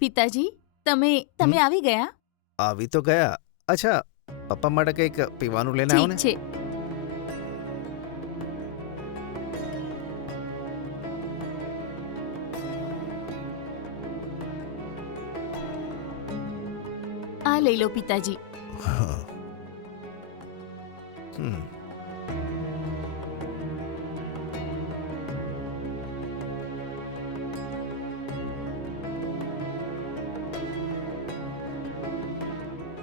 પિતાજી, તમે આવી ગયા? આવી તો ગયા. અચ્છા, પપ્પા માટે કંઈક પીવાનું લઈને આવો ને. ઠીક છે. આ લઈ લો પિતાજી. હા, હમ.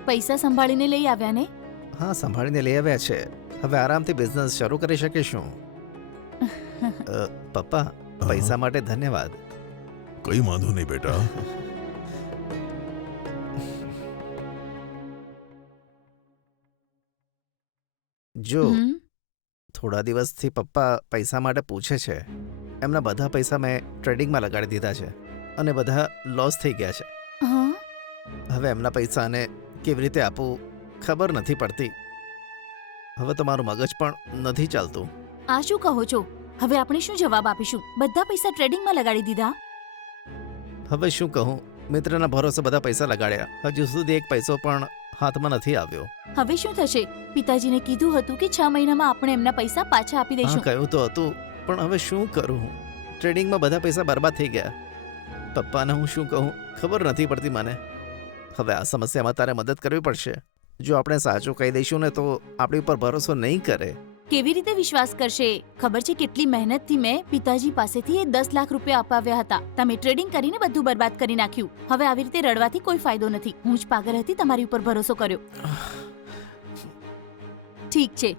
પૈસા સંભાળીને લઈ આવ્યા ને? હા, સંભાળીને લઈ આવ્યા છે. હવે આરામથી બિઝનેસ શરૂ કરી શકીશું. પપ્પા, પૈસા માટે ધન્યવાદ. કઈ વાંધો નહીં બેટા. જો હમ, થોડા દિવસથી પપ્પા પૈસા માટે પૂછે છે. એમના બધા પૈસા મેં ટ્રેડિંગમાં લગાડી દીધા છે અને બધા લોસ થઈ ગયા છે. હા, હવે એમના પૈસાને કેવી રીતે આપું ખબર નથી પડતી. હવે તો મારું મગજ પણ નથી ચાલતું. આ શું કહો છો? હવે આપણે શું જવાબ આપીશું? બધા પૈસા ટ્રેડિંગમાં લગાડી દીધા? હવે શું કહું, મિત્રના ભરોસે બધા પૈસા લગાડ્યા, હજુ સુધી એક પૈસો પણ હાથમાં નથી આવ્યો. હવે શું થશે? પિતાજીને કીધું હતું કે 6 મહિનામાં આપણે એમના પૈસા પાછા આપી હા, દઈશું. કહ્યું તો હતું, પણ હવે શું કરું? ટ્રેડિંગમાં બધા પૈસા બરબાદ થઈ ગયા. પપ્પાને હું શું કહું ખબર નથી પડતી મને. હવે આ સમસ્યામાં તારે મદદ કરવી પડશે. જો આપણે સાચું કહી દઈશું ને તો આપણી ઉપર ભરોસો નહીં કરે. કેવી રીતે વિશ્વાસ કરશે? ખબર છે કેટલી મહેનતથી મેં પિતાજી પાસેથી એ 10 લાખ રૂપિયા અપાવ્યા હતા. તમે ટ્રેડિંગ કરીને બધું બરબાદ કરી નાખ્યું. હવે આવી રીતે રડવાથી કોઈ ફાયદો નથી. હું જ પાગલ હતી તમારી ઉપર ભરોસો કર્યો. ઠીક છે,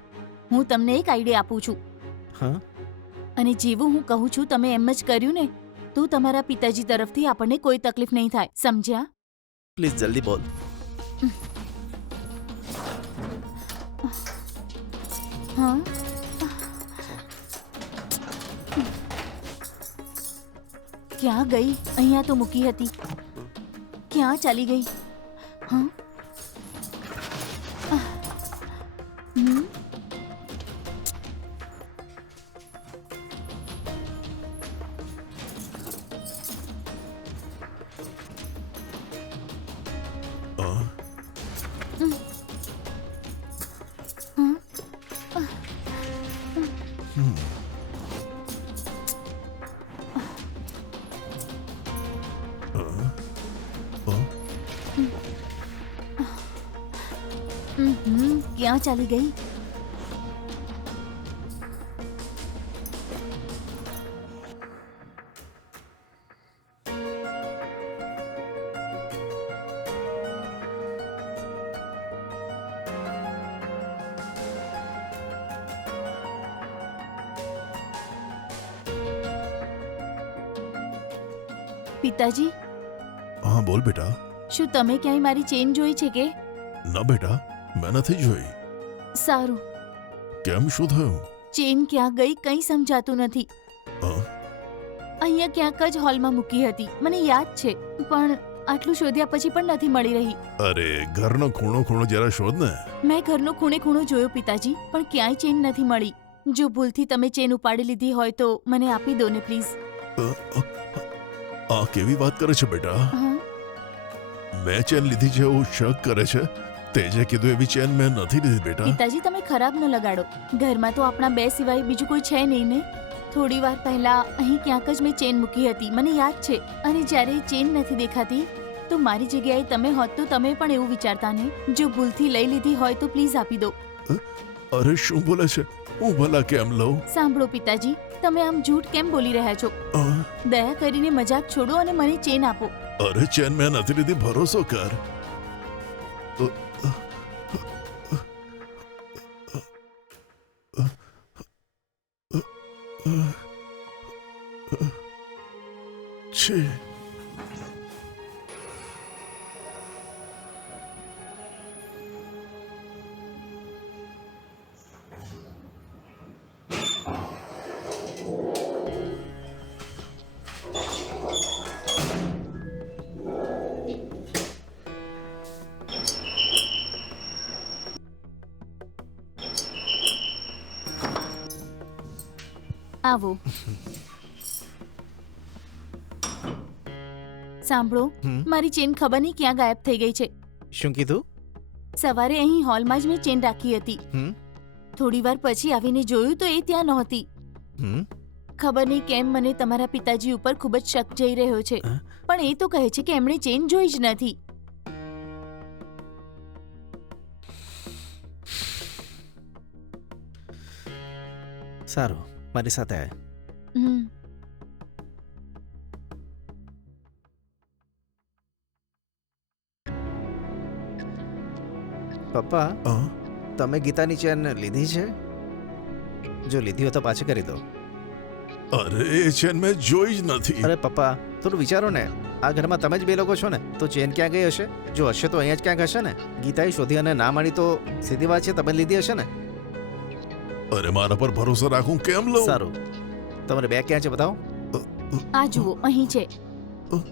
હું તમને એક આઈડિયા આપું છું હા, અને જેવું હું કહું છું તમે એમ જ કર્યું ને તો તમારા પિતાજી તરફથી આપણને કોઈ તકલીફ નહીં થાય. સમજ્યા? પ્લીઝ જલ્દી બોલ. હા, ક્યાં ગઈ? અહીંયા તો મૂકી હતી. ક્યાં ચાલી ગઈ? હા, હમ, હા, હા. હમ. હા, હા. ક્યાં ચાલી ગઈ? પિતાજી, હા, બોલ બેટા. શું તમે ક્યાંય મારી ચેન જોઈ છે કે? ના બેટા, મેં નથી જોઈ. સારું. કેમ, શું થયું? ચેન ક્યાં ગઈ કંઈ સમજાતું નથી. હા, અહીંયા ક્યાંક જ હોલમાં મૂકી હતી. મને યાદ છે, પણ આટલું શોધ્યા પછી પણ નથી મળી રહી. અરે ઘરનો ખૂણો ખૂણો જરા શોધ ને. મેં ઘરનો ખૂણે ખૂણો જોયો પિતાજી, પણ ક્યાંય ચેન નથી મળી. જો ભૂલથી તમે ચેન ઉપાડી લીધી હોય તો મને આપી દો ને પ્લીઝ. અ, અ, આ કેવી વાત કરે છે બેટા? હા, મેં ચેન લીધી છે એવું શક કરે છે? તેજે કીધું એવી ચેન મેં નથી લીધી બેટા. પિતાજી તમે ખરાબ ન લગાડો. ઘરમાં તો આપણા બે સિવાય બીજું કોઈ છે નહીં ને. થોડી વાર પહેલા અહીં ક્યાંક જ મેં ચેન મૂકી હતી, મને યાદ છે. અને જ્યારે એ ચેન નથી દેખાતી તો મારી જગ્યાએ તમે હોત તો તમે પણ એવું વિચારતા ને. જો ભૂલથી લઈ લીધી હોય તો પ્લીઝ આપી દો. અરે શું બોલે છે? હું ભલા કેમ લઉં? સાંભળો પિતાજી, તમે આમ જૂઠ કેમ બોલી રહ્યા છો? અ, દયા કરીને મજાક છોડો અને મને ચેન આપો. અરે ચેન મેં નથી લીધી, ભરોસો કર. છે આવો. સાંભળો, હમ મારી ચેન ખબર નહીં ક્યાં ગાયબ થઈ ગઈ છે. શું કીધું? સવારે અહીં હોલમાં જ મેં ચેન રાખી હતી. હમ થોડી વાર પછી આવીને જોયું તો એ ત્યાં નહોતી. હમ ખબર નહીં કેમ મને તમારા પિતાજી ઉપર ખૂબ જ શક જઈ રહ્યો છે. હા? પણ એ તો કહે છે કે એમણે ચેન જોઈ જ નથી. સારું, મારી સાથે આય. હમ. પપ્પા, હા? તમે ગીતાની ચેન લીધી છે? જો લીધી હોય તો પાછી કરી દો. અરે એ ચેન મેં જોઈ જ નથી. અરે પપ્પા, થોડું વિચારો ને. આ ઘરમાં તમે જ બે લોકો છો ને, તો ચેન ક્યાં ગઈ હશે? જો હશે તો અહીંયા જ ક્યાંક હશે ને. ગીતાએ શોધી અને ના મળી તો સીધી વાત છે, તમે લીધી હશે ને. અરે મારા પર ભરોસો રાખું કેમ લઉં? સારું, તમારે બેગ ક્યાં છે બતાવો. આ જુઓ, અહીં છે. હમ.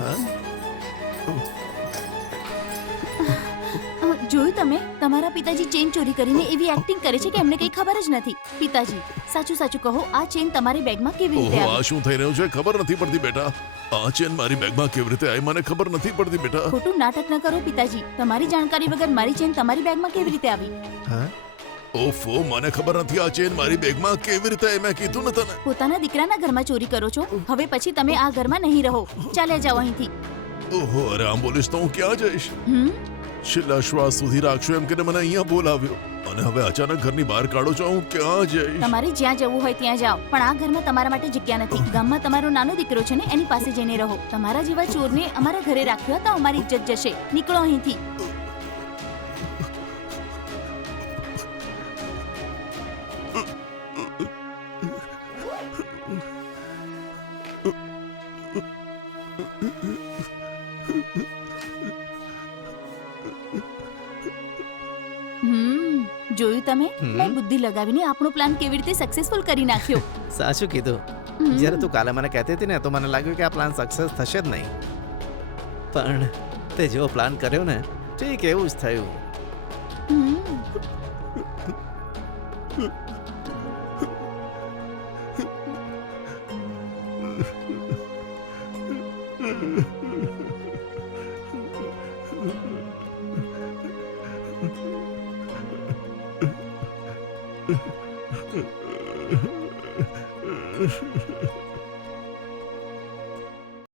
હા? જોયું તમે? તમારા પિતાજી ચેન ચોરી કરીને એવી એક્ટિંગ કરે છે કે એમને કંઈ ખબર જ નથી. પિતાજી, સાચું સાચું કહો, આ ચેન તમારી બેગમાં કેવી રીતે ઓહો, આવી? આ શું થઈ રહ્યું છે ખબર નથી પડતી બેટા. આ ચેન મારી બેગમાં કેવી રીતે આવી મને ખબર નથી પડતી બેટા. ખોટું નાટક ન કરો પિતાજી. તમારી જાણકારી વગર મારી ચેન તમારી બેગમાં કેવી રીતે આવી? હા? ઓફો, મને ખબર નથી આ ચેન મારી બેગમાં કેવી રીતે આવી. મેં કીધું ને તને. પોતાના દીકરાના ઘરમાં ચોરી કરો છો. હવે પછી તમે આ ઘરમાં નહીં રહો. ચાલ્યા જાઓ અહીંથી. ઓહો, અરે આમ બોલીશ તો હું ક્યાં જઈશ? હમ. છેલ્લા શ્વાસ સુધી રાખશો એમ કે મને અહીંયા બોલાવ્યો અને હવે અચાનક ઘરની બહાર કાઢો છો. હું ક્યાં જઈશ? તમારે જ્યાં જવું હોય ત્યાં જાઓ, પણ આ ઘરમાં તમારા માટે જગ્યા નથી. ગામમાં તમારો નાનો દીકરો છે ને, એની પાસે જઈને રહો. તમારા જેવા ચોરને અમારા ઘરે રાખ્યો તો અમારી ઇજ્જત જશે. નીકળો અહીંથી. જોયું તમે? હમ. મેં બુદ્ધિ લગાવીને આપણો પ્લાન કેવી રીતે સક્સેસફુલ કરી નાખ્યો. સાચું કીધું. હમ. જ્યારે તું કાલે મને કહેતી હતી ને, તો મને લાગ્યું કે આ પ્લાન સક્સેસ થશે જ નહીં. પણ તે જેવો પ્લાન કર્યો ને, ઠીક એવું જ થયું. હમ.